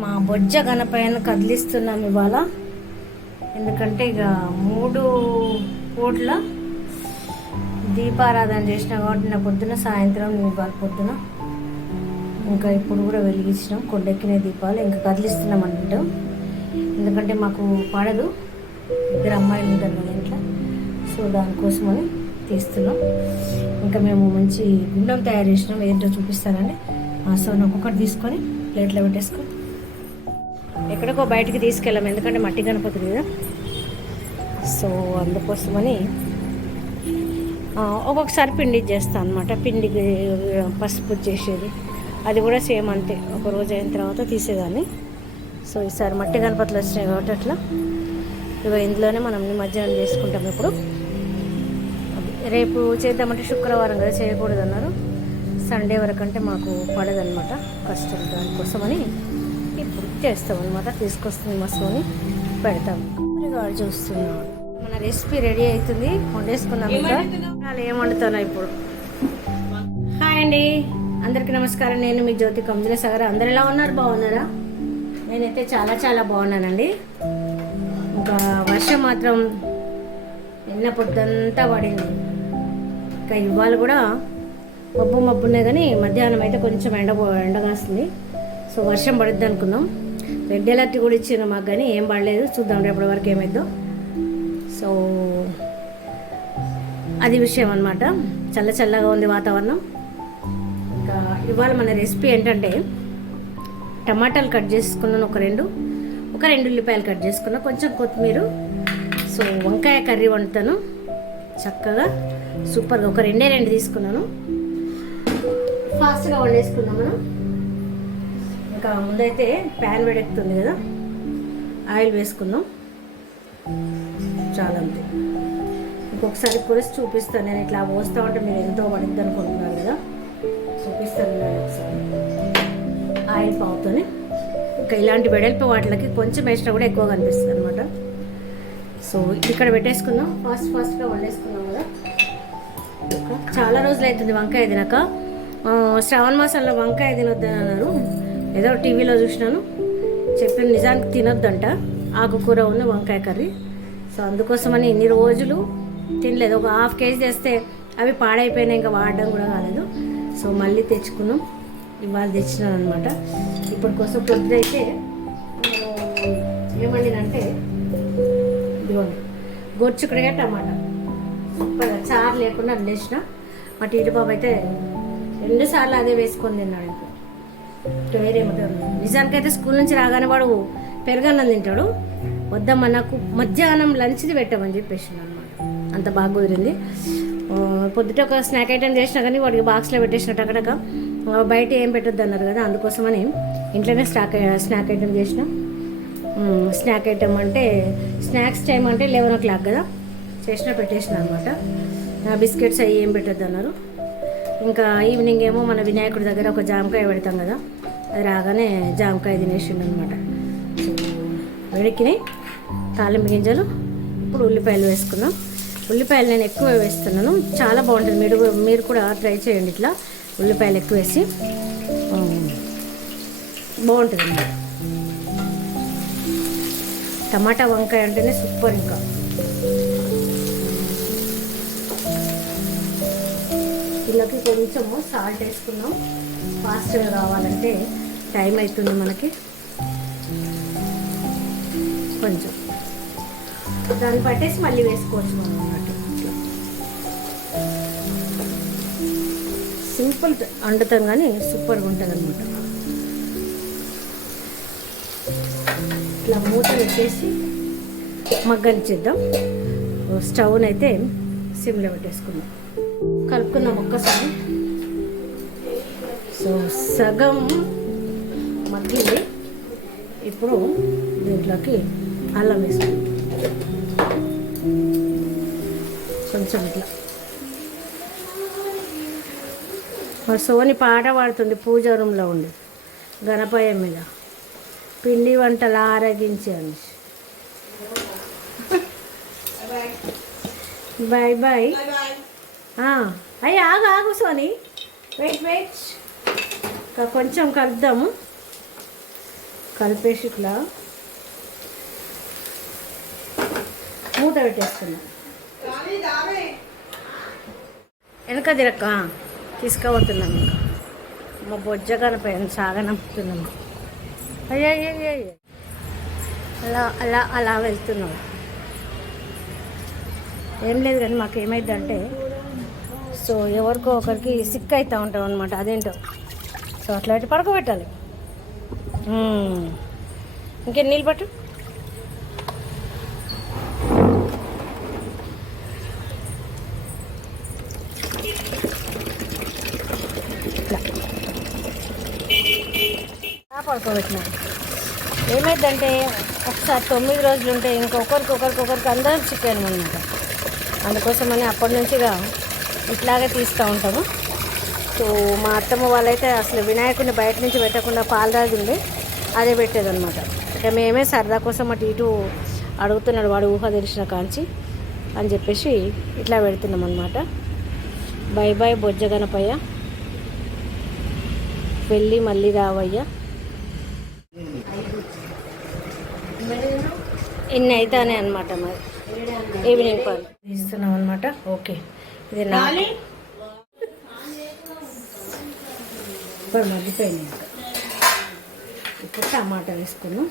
మా బొజ్జ గణపయ్యను కదిలిస్తున్నాం ఇవాళ. ఎందుకంటే ఇక 3 పూట్ల దీపారాధన చేసిన కాబట్టి నా పొద్దున సాయంత్రం ఇవాళ పొద్దున ఇంకా ఇప్పుడు కూడా వెలిగించినాం కొండెక్కిన దీపాలు. ఇంకా కదిలిస్తున్నాం అంటాం ఎందుకంటే మాకు పడదు, 2 అమ్మాయిలు ఉంటారు కదా ఇంట్లో. సో దానికోసమని తీస్తున్నాం. ఇంకా మేము మంచి గుండం తయారు చేసినాం, ఏంటో చూపిస్తానండి. సో నాకు ఒకటి తీసుకొని ప్లేట్లో పెట్టేసుకొని ఎక్కడికో బయటికి తీసుకెళ్ళాము, ఎందుకంటే మట్టి గణపతి కదా. సో అందుకోసమని ఒక్కొక్కసారి పిండి చేస్తాను అనమాట. పిండికి పసుపు చేసేది అది కూడా సేమ్ అంతే, ఒక రోజు అయిన తర్వాత తీసేదాన్ని. సో ఈసారి మట్టి గణపతులు వచ్చినాయి కాబట్టి అట్లా ఇక ఇందులోనే మనం నిమజ్జనం చేసుకుంటాం. ఇప్పుడు రేపు చేద్దామంటే శుక్రవారం కదా, చేయకూడదు అన్నారు. సండే వరకు అంటే మాకు పడదనమాట కష్టం, దానికోసమని ఇప్పుడు చేస్తాం అనమాట. తీసుకొస్తుంది మసూని పెడతాం. గారు చూస్తున్నాడు. మన రెసిపీ రెడీ అవుతుంది, వండేసుకున్నాం. ఇంకా ఏం వండుతాను ఇప్పుడు. హాయ్ అండి, అందరికీ నమస్కారం. నేను మీ జ్యోతి కంజుల సాగర్. అందరు ఎలా ఉన్నారు, బాగున్నారా? నేనైతే చాలా చాలా బాగున్నానండి. ఇంకా వర్షం మాత్రం నిన్న పొద్దంతా పడింది. ఇంకా ఇవాళ కూడా మబ్బున్నాయి కానీ మధ్యాహ్నం అయితే కొంచెం ఎండగాస్తుంది. సో వర్షం పడుద్ది అనుకున్నాం. రెడ్ అలర్ట్ కూడా ఇచ్చారు మాకు, కానీ ఏం పడలేదు. చూద్దాం రేపటి వరకు ఏమైద్దో. సో అది విషయం అనమాట. చల్లగా ఉంది వాతావరణం. ఇంకా ఇవాళ మన రెసిపీ ఏంటంటే టమాటాలు కట్ చేసుకున్నాను, ఒక రెండు ఉల్లిపాయలు కట్ చేసుకున్నాను, కొంచెం కొత్తిమీర. సో వంకాయ కర్రీ వండుతాను చక్కగా సూపర్గా. ఒక 2 తీసుకున్నాను, ఫాస్ట్గా వండేసుకుందాం మనం. ఇంకా ముందైతే ప్యాన్ వేడెక్కుతుంది కదా, ఆయిల్ వేసుకుందాం. చాలా అంతే. ఇంకొకసారి కూడా చూపిస్తాను. నేను ఇట్లా పోస్తా ఉంటే మీరు ఎంతో పడిద్ది అనుకుంటున్నారు కదా, చూపిస్తాను ఒకసారి. ఆయిల్ పావుతోనే ఇంకా ఇలాంటి వెడల్పు వాటికి కొంచెం వేసినా కూడా ఎక్కువ కనిపిస్తుంది అనమాట. సో ఇక్కడ పెట్టేసుకుందాం, ఫాస్ట్గా వండేసుకుందాం కదా. చాలా రోజులు అవుతుంది వంకాయ తినక. శ్రావణ మాసంలో వంకాయ తినొద్దని అన్నారు, ఏదో టీవీలో చూసినాను. చెప్పిన నిజానికి తినొద్దంట ఆకుకూర ఉన్న వంకాయ కర్రీ. సో అందుకోసమని ఇన్ని రోజులు తినలేదు. ఒక 1/2 కేజీ తెస్తే అవి పాడైపోయినాయి, ఇంకా వాడడం కూడా కాలేదు. సో మళ్ళీ తెచ్చుకున్నాం, ఇవాళ తెచ్చినాను అనమాట. ఇప్పుడు కోసం పొద్దునైతే ఏమండినంటే ఇదిగోండి గోర్చుకుడిగా టమాటా సూపర్గా చారు లేకుండా వండేసిన. మా టీటి బాబు అయితే 2 సార్లు అదే వేసుకొని తిన్నాడు. ఇంకా వేరేమంటే నిజానికైతే స్కూల్ నుంచి రాగానే వాడు పెరుగన్నం తింటాడు. వద్దమ్మా నాకు మధ్యాహ్నం లంచ్ది పెట్టమని చెప్పేసింది అనమాట. అంత బాగా కుదిరింది. పొద్దుట ఒక స్నాక్ ఐటెం చేసినా కానీ వాడికి బాక్స్లో పెట్టేసినట్టు అక్కడక బయట ఏం పెట్టొద్దు అన్నారు కదా, అందుకోసమని ఇంట్లోనే స్నాక్ ఐటెం చేసిన. స్నాక్ ఐటెం అంటే స్నాక్స్ టైం అంటే 11 o'clock కదా, చేసిన పెట్టేసిన అనమాట. బిస్కెట్స్ అవి ఏం పెట్టొద్దు అన్నారు. ఇంకా ఈవినింగ్ ఏమో మన వినాయకుడి దగ్గర ఒక జామకాయ పెడతాం కదా, అది రాగానే జామకాయ తినేసిండు అనమాట. వేడికినాయి తాలింపు గింజలు. ఇప్పుడు ఉల్లిపాయలు వేసుకున్నాం. ఉల్లిపాయలు నేను ఎక్కువ వేస్తున్నాను, చాలా బాగుంటుంది. మీరు కూడా ట్రై చేయండి, ఇట్లా ఉల్లిపాయలు ఎక్కువ వేసి బాగుంటుంది. టమాటా వంకాయ అంటేనే సూపర్. ఇంకా వీళ్ళకి కొంచెము సాల్ట్ వేసుకున్నాం, ఫాస్ట్గా కావాలంటే టైం అవుతుంది మనకి. కొంచెం దాన్ని పట్టేసి మళ్ళీ వేసుకోవచ్చు మనం అన్నట్టు. సింపుల్ వండుతాం కానీ సూపర్గా ఉంటుంది అనమాట. ఇట్లా మూత పెట్టేసి మగ్గనిచ్చేద్దాం. స్టవ్ని అయితే సిమ్లో పెట్టేసుకుందాం, కలుపుకుందాం ఒక్కసారి. సో సగం మగ్గింది. ఇప్పుడు దీంట్లోకి అల్లం వేసుకుందాం కొంచెం ఇట్లా. సోని పాట పాడుతుంది పూజ రూమ్లో ఉండి గణపయ్య మీద, పిండి వంటలు ఆరగించి అని. Bye bye. అయ్యి ఆగు సోని, వెయిట్ కొంచెం కలుపుదాము. కలిపేసి ఇట్లా మూత పెట్టేసుకున్నాం. వెనక తిరక్క తీసుకుపోతున్నాం. ఇంకా మా బొజ్జ కనపైన చాలా నమ్ముతున్నాము. అయ్యయ్య అలా అలా అలా వెళ్తున్నాం. ఏం లేదు కానీ మాకు ఏమైందంటే సో ఎవరికో ఒకరికి సిక్ అవుతూ ఉంటాం అనమాట. అదేంటో సో అట్లా అయితే పడుకోబెట్టాలి. ఇంకేం నీళ్ళు పట్టు. పడుకోబెట్టినా ఏమైందంటే ఒకసారి 9 రోజులు ఉంటే ఇంకొకరికి అందరం చికెన్ అనమాట. అందుకోసమని అప్పటి నుంచిగా ఇట్లాగే తీస్తూ ఉంటాము. సో మా అత్తమ్మ వాళ్ళైతే అసలు వినాయకుడిని బయట నుంచి పెట్టకుండా పాలరాజు ఉండి అదే పెట్టేదన్నమాట. ఇక మేమే సరదా కోసం అటు ఇటు అడుగుతున్నాడు వాడు ఊహ తెలిసిన కాంచి అని చెప్పేసి ఇట్లా పెడుతున్నాం అనమాట. బై బై బొజ్జ గణపయ్య, వెళ్ళి మళ్ళీ రావయ్య. ఇన్ని అవుతానే అనమాట. మరి ఈవినింగ్ పని ఇస్తున్నాం అనమాట. ఓకే ఇది ఇప్పుడు మగ్గిపోయింది. ఇప్పుడు టమాటా వేసుకున్నాం.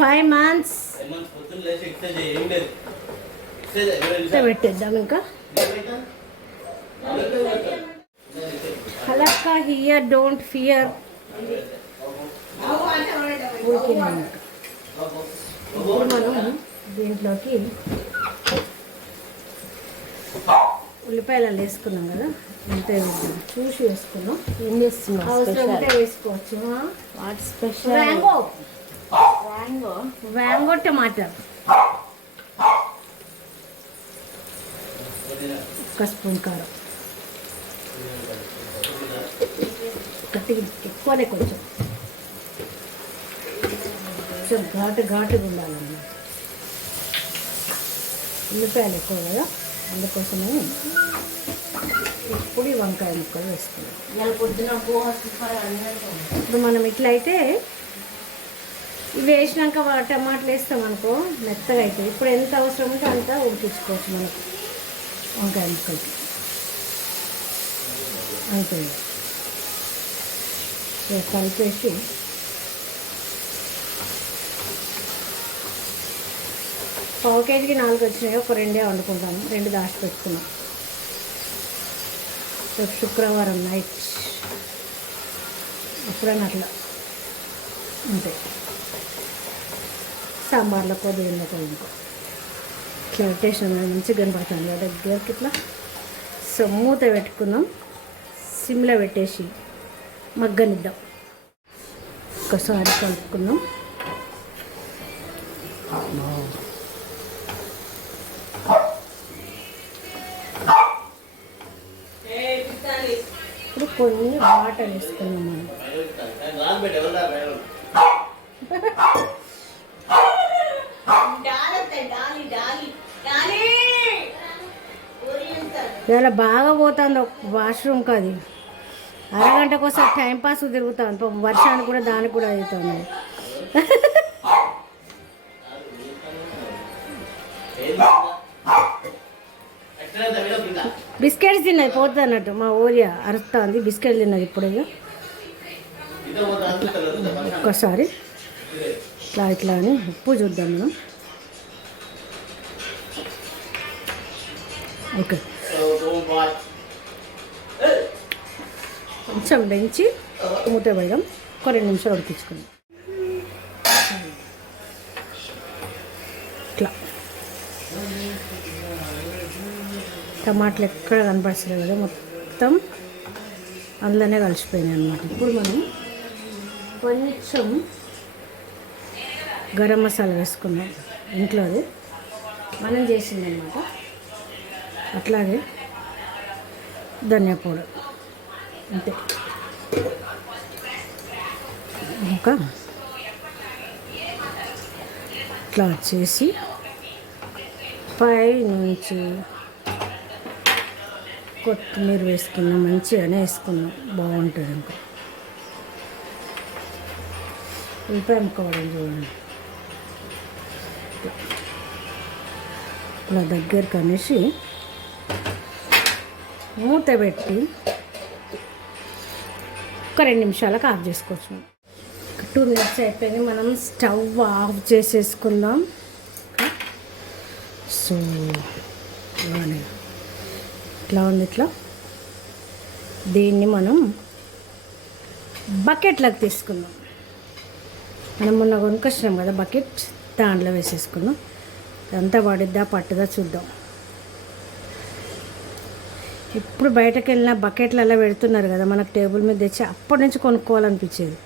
ఫైవ్ మంత్స్ పెట్టేద్దాం. ఇంకా హలక్కా హియర్ డోంట్ ఫియర్. ఉడికినాక ఇప్పుడు మనం దీంట్లోకి ఉల్లిపాయలు వేసుకున్నాం కదా, అంతే చూసి వేసుకున్నాం. ఏం చేస్తున్నాం? అవసరం ఉంటే వేసుకోవచ్చు. What special? Van Gogh tomato, 1 spoon కారం, గట్టిగా ఎక్కువనే కొంచెం ఘాటుగా ఉండాలన్నమాట. ఉల్లిపాయలు ఎక్కువ కదా, అందుకోసమే ఇప్పుడు ఈ వంకాయ ముక్కలు వేసుకున్నాం. ఇప్పుడు మనం ఇట్లయితే ఇవి వేసినాక టమాటాలు వేస్తాం అనుకో మెత్తగా అవుతాయి. ఇప్పుడు ఎంత అవసరం ఉంటే అంత ఉడికించుకోవచ్చు మనకు వంకాయ ముక్కలకి. అంతే కలిపేసి పావు కేజీకి 4 వచ్చినాయి. ఒక 2 వండుకుంటాను, 2 దాచి పెట్టుకున్నాం. రేపు శుక్రవారం నైట్ అప్పుడని అట్లా అంతే. సాంబార్లో కొద్దిగా ఇంకో ఇట్లా పెట్టేసినాం. మంచిగా కనపడుతుంది కదా దగ్గరికి ఇట్లా. సో మూత పెట్టుకున్నాం, సిమ్లో పెట్టేసి మగ్గనిద్దాం. ఒకసారి కలుపుకుందాం. ఇప్పుడు కొన్ని వాటర్ వేసుకున్నాం మనం. ఇలా బాగా పోతుంది వాష్రూమ్ కాదు. అరగంట కోసం టైంపాస్ తిరుగుతాను. వర్షానికి కూడా దానికి కూడా అవుతుంది. బిస్కెట్స్ తిన్నది పోతుంది అన్నట్టు. మా ఓరియా అరుస్తుంది, బిస్కెట్ తిన్నది ఇప్పుడు. ఒక్కసారి ఇట్లా ఇట్లా అని ఉప్పు చూద్దాం మనం. ఓకే కొంచెం దంచి మూత వేయడం, ఒక 2 నిమిషాలు ఉడికించుకుందాం. ఇట్లా టమాటాలు ఎక్కడ కనపడలేదు కదా, మొత్తం అందులోనే కలిసిపోయినాయి అన్నమాట. ఇప్పుడు మనం కొంచెం గరం మసాలా వేసుకున్నాం, ఇంట్లోది మనం చేసింది అన్నమాట. అట్లాగే ధనియా పౌడర్ అంతే. అయిపోయాక ఇట్లా చేసి పై నుంచి కొత్తిమీర వేసుకున్నాం, మంచిగానే వేసుకున్నాం, బాగుంటుంది. ఇంకా ఉల్లిపాయ ముక్కవడం చూడండి, ఇలా దగ్గరికి అనేసి మూత పెట్టి ఒక 2 నిమిషాలకు ఆఫ్ చేసుకోవచ్చు. 2 మినిట్స్ అయిపోయింది, మనం స్టవ్ ఆఫ్ చేసేసుకుందాం. సో ఇలానే ఇట్లా ఉంది. ఇట్లా దీన్ని మనం బకెట్లోకి తీసుకుందాం. మనం మొన్న కొనుక్కొచ్చినాం కదా బకెట్, దాంట్లో వేసేసుకుందాం. ఎంత పడిద్దా పట్టుదా చూద్దాం. ఇప్పుడు బయటకు వెళ్ళిన బకెట్లలో పెడుతున్నారు కదా, మనకు టేబుల్ మీద తెచ్చి అప్పటి నుంచి కొనుక్కోవాలనిపించేది.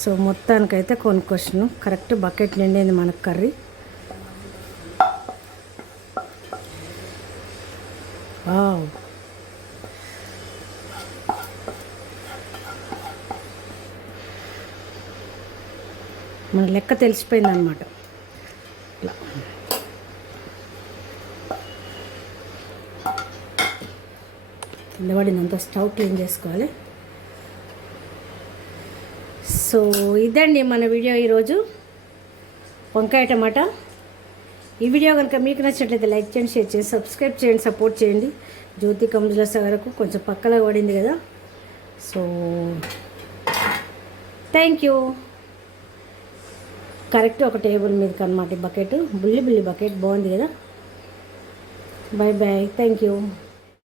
సో మొత్తానికైతే కొనుక్కొచ్చినాం. కరెక్ట్ బకెట్ నిండింది మనకు కర్రీ. వావ్, మన లెక్క తెలిసిపోయింది అనమాట. ఇట్లా కింద పడిందంతా స్టవ్ క్లీన్ చేసుకోవాలి. సో ఇదండి మన వీడియో ఈరోజు, వంకాయ టమాటా. ఈ వీడియో కనుక మీకు నచ్చినట్లయితే లైక్ చేయండి, షేర్ చేయండి, సబ్స్క్రైబ్ చేయండి, సపోర్ట్ చేయండి. జ్యోతి కంజులస వరకు కొంచెం పక్కలా పడింది కదా. So thank you. కరెక్ట్ ఒక టేబుల్ మీదకి అనమాట ఈ బకెట్, బుల్లి బకెట్ బాగుంది కదా. Bye bye, thank you.